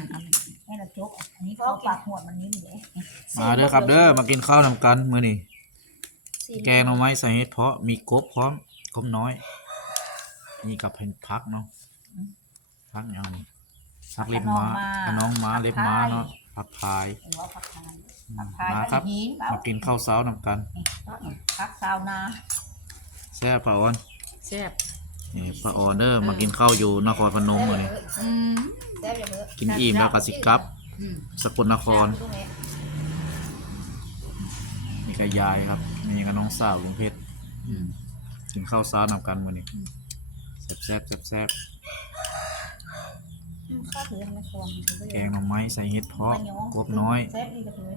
นอันนี้ให้เราจกอันนี้เขาปากหัวมันนี้เลยมาเด้อครับเด้อมากินข้าวนำกันมื้อนี้แกงหน่อไม้ใส่เห็ดเพาะมีกบพร้อมกบน้อย นี่กับเห็นพักเนาะพักอย่างนี้พักเล็บม้าขน้องม้าเล็บม้าเนาะผักพายหรือว่าผักทานอืผัมกทานมาครับหินมากินข้าวเช้านำกันผักซาวนาแซ่บปะออนแซ่บนี่ปะออนเด้อมากินข้าวอยู่นครพนมมื้อนี้อืมแซ่บเยอะ กินอิ่มแล้วก็สิกลับอืมสกลนคร นี่ก็ยายครับ นี่ก็น้องสาวลุงเพชรอืมกินข้าวเช้านำกันมื้อนี้แซ่บแซ่บแซ่บแซ่บข้าวเผือกนะควงแกงหน่อไม้ใส่เห็ดเพาะกบน้อยแซ่บดีกระเทย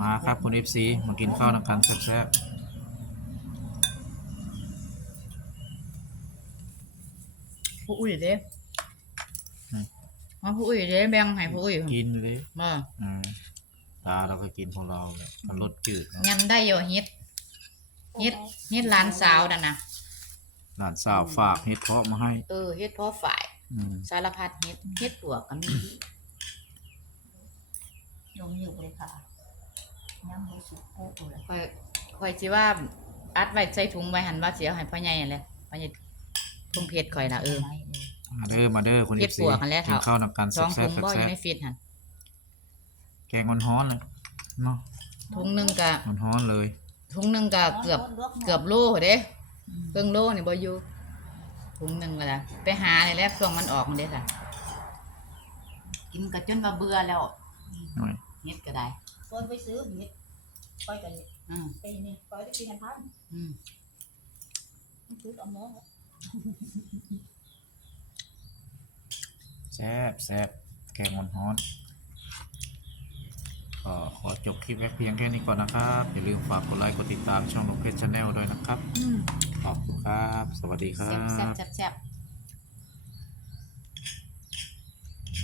มาครับคุณ FC มากินข้าวนำกันแซ่บผู้อุ้ยเด้ มาผู้อุ้ยเด้แบ่งให้ผู้อุ้ยๆกินเลยมาอืมตาเราก็กินของเราเนี่ยมันรสจืดเนาะยำได้อยู่เฮ็ดเฮ็ดเฮ็ดร้านสาวนั่นน่ะหลานสาวฝากเห็ดเพาะมาให้ เออเฮ็ดพอฝ่าย อืมสารพัดเฮ็ดเฮ็ดปวกก็มีลงอยู่เลยค่ะน้ำรู้สึกโอ้โหเลยค่อยค่อยสิว่าอัดไว้ใส่ถุงไว้หั่นว่าสิเอาให้พ่อใหญ่นั่นแหละพ่อใหญ่ทุ่งเพชรข่อยน่ะเออ ไม่เลย มาเด้อมาเด้อคุณเฮ็ด FC ปวกกันแล้วกินเถอะข้าวนำกันสองแซ่ถุบงบ่อๆแซ่ยู่บในฟิตหั่นๆแกงร้อนๆเลยเนาะถุงหนึงก็ร้อนๆเลยถุงหนึงก็เกือบเกือบโลเด้เพิ่งโลนี่บ่อยู่ถุงหนึงก็ล่ะไปหานี่แหละช่วงมันออกมันเด้ค่ะ กินก็จนว่าเบื่อแล้วหน่อยเฮ็ดก็ได้คนไปซื้อเห็ดไปกันอืมไปนี่ไปได้กินกันพันอืมซื้อเอาเนื้อ แซ่บแซ่บแกงร้อนๆก็ขอจบคลิปไว้เพียงแค่นี้ก่อนนะครับ อย่าลืมฝากกดไลค์กดติดตามช่องลุงเพชรชาแนลด้วยนะครับอืมขอบคุณครับ สวัสดีครัแซ่บแซ่บบแซ่บแซ่บ